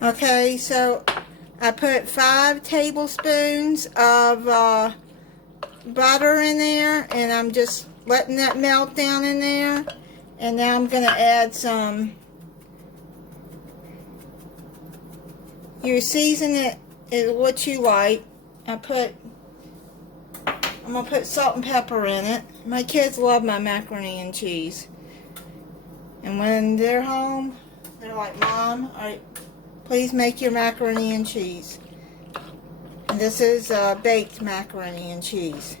Okay, so I put 5 tablespoons of butter in there, and I'm just letting that melt down in there. And now I'm going to add some, you season it is what you like. I'm going to put salt and pepper in it. My kids love my macaroni and cheese. And when they're home, they're like, Mom, alright, please make your macaroni and cheese. And this is baked macaroni and cheese.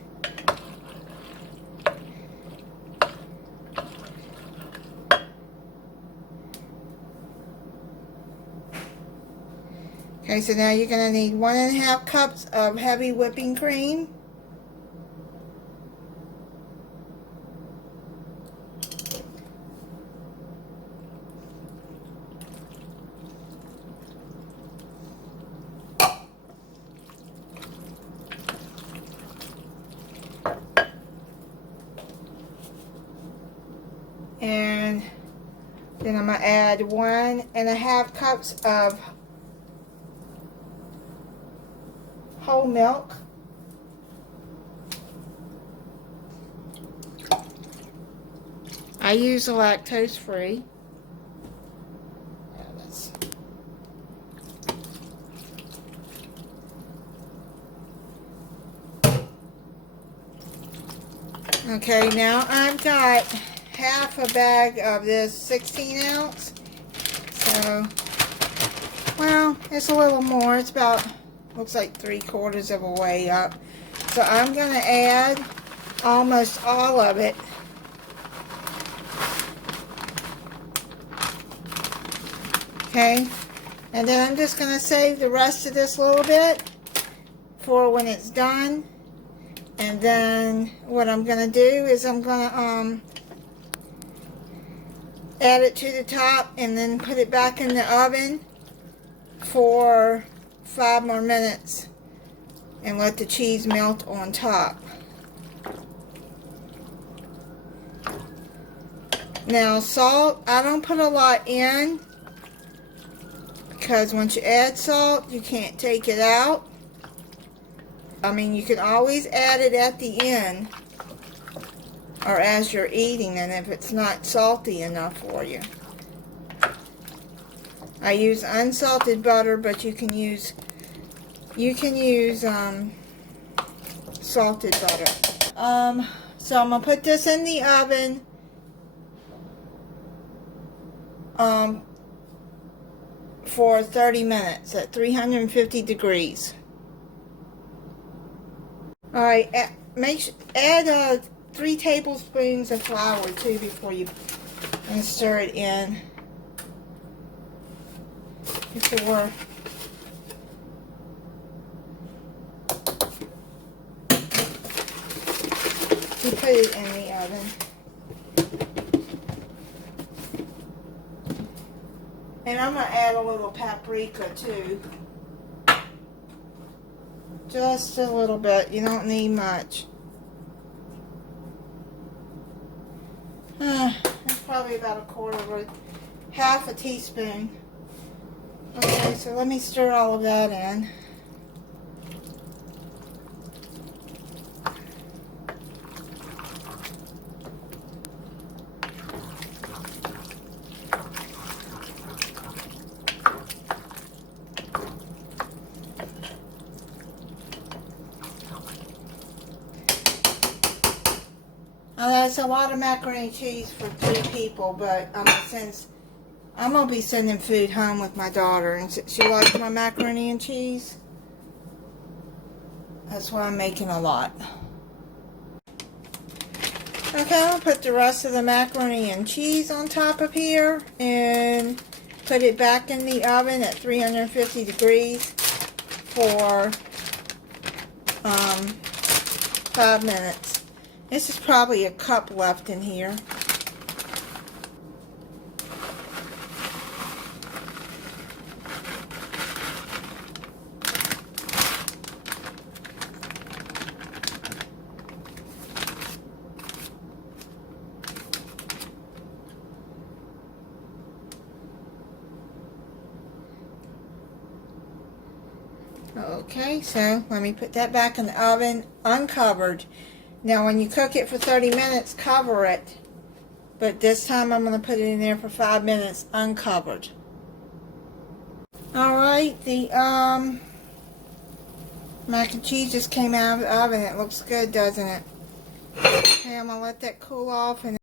Okay, so now you're going to need 1½ cups of heavy whipping cream. And then I'm going to add 1½ cups of whole milk. I use lactose free. Okay, now I've got half a bag of this 16 ounce. So, well, it's a little more. It's about, looks like 3/4 of a way up. So I'm going to add almost all of it. Okay, and then I'm just going to save the rest of this little bit for when it's done. And then what I'm going to do is I'm going to add it to the top and then put it back in the oven for 5 more minutes and let the cheese melt on top. Now salt, I don't put a lot in because once you add salt you can't take it out. I mean, you can always add it at the end or as you're eating, and if it's not salty enough for you. I use unsalted butter, but you can use salted butter. So I'm gonna put this in the oven for 30 minutes at 350 degrees. Alright, add 3 tablespoons of flour too before you stir it in. Before you put it in the oven. And I'm going to add a little paprika too. Just a little bit. You don't need much. That's probably about 1/4 or half a teaspoon. Okay, so let me stir all of that in. Now that's a lot of macaroni and cheese for 3 people, but since I'm going to be sending food home with my daughter, and she likes my macaroni and cheese, that's why I'm making a lot. Okay, I'll put the rest of the macaroni and cheese on top of here and put it back in the oven at 350 degrees for 5 minutes. This is probably a cup left in here. Okay, so let me put that back in the oven uncovered. Now when you cook it for 30 minutes, cover it. But this time I'm going to put it in there for 5 minutes uncovered. Alright, the mac and cheese just came out of the oven. It looks good, doesn't it? Okay, I'm going to let that cool off and